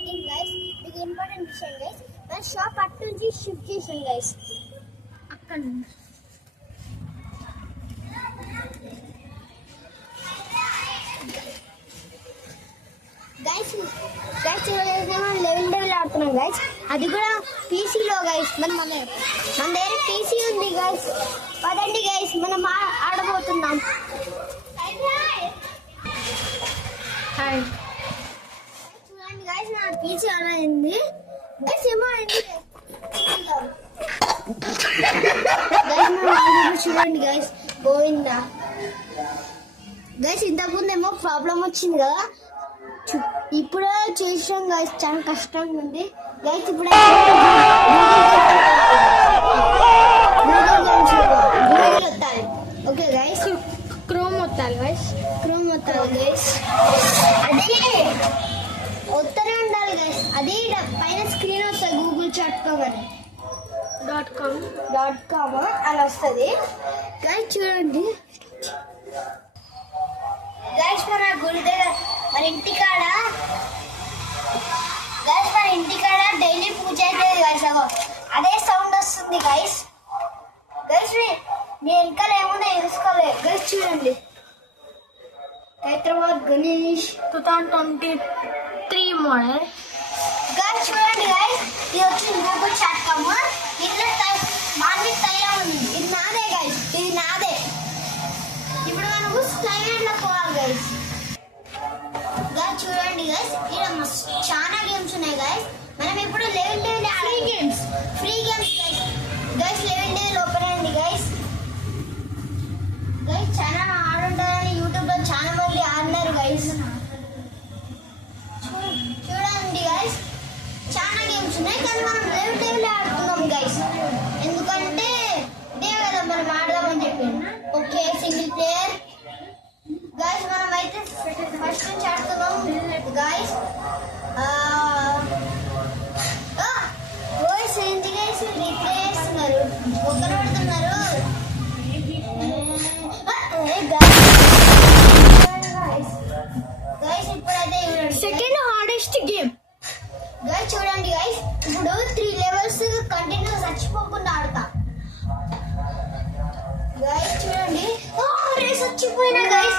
Meeting guys. ఇది important విషయం guys. మన షాప్ అటు నుంచి షిఫ్ట్ చేసాం గైస్. అక్కడ నుంచి గైస్ లెవెల్ ఆడుతున్నాం గైస్. అది కూడా పీసీలో గైస్. మన దగ్గర పీసీ ఉంది గైస్. పదండి గైస్ మనం ఆడబోతున్నాం. చూడండి గైస్ నా పీసీ ఆన్ అయింది గైస్. ఏమో అయింది చూడండి గైస్. పోయిందా గైస్? ఇంతకుముందు ఏమో ప్రాబ్లం వచ్చింది కదా, ఇప్పుడే చేసాం గైస్. చాలా కష్టంగా ఉంది గైస్. ఇప్పుడే వస్తాయి. ఓకే గైస్, క్రోమ్ వస్తాయి గైస్. క్రోమ్ వస్తాయి గైస్. అదే వస్తూనే ఉండాలి గైస్. అదే పైన స్క్రీన్ వస్తుంది google.com అని .com అలా వస్తుంది గైస్. చూడండి గైస్ మన గుడి దగ్గర మన ఇంటికాడ డైలీ పూజ అవుతుంది గైస్. అదే సౌండ్ వస్తుంది గైస్. గైస్ మీ వెనకాల ఏమన్నా తెలుసుకోలేదు గైస్. చూడండి హైదరాబాద్ గణేష్ 2023 మోడల్ గైస్. చూడండి గైస్, ఇది వచ్చింది google.com. ఇందులో మాది తయారు ఉంది. ఇది నాదే గైస్, ఇది నాదే. ఇప్పుడు మనకు స్లైడ్లో పోవాలి గైస్. చూడండి గైస్, ఇక్కడ చాలా గేమ్స్ ఉన్నాయి గైస్. మనం ఇప్పుడు level free games guys. Level open అయింది గైస్. చాలా ఆడుంటారని యూట్యూబ్ లో చాలా మంది ఆడినారు గైస్. చూడండి గైస్, చాలా గేమ్స్ ఉన్నాయి కానీ మనం లెవెల్ ఆడుతున్నాం గైస్. ఎందుకంటే ఇదే కదా మనం ఆడదామని చెప్పి. Okay single player guys. మనం అయితే ఫస్ట్ నుంచి ఆడుతున్నాం గైస్. వాయిస్ ఏంటి గైస్? రిప్లే చేస్తున్నారు, ఒక్కరు ఆడుతున్నారు. గైస్ ఇప్పుడైతే సెకండ్ హార్డెస్ట్ గేమ్ గైస్. చూడండి గైస్, ఇప్పుడు 3 లెవెల్స్ కంటిన్యూ చచ్చిపోకుండా ఆడతా గైస్. చూడండి రేస్ వచ్చిపోయినా గైస్.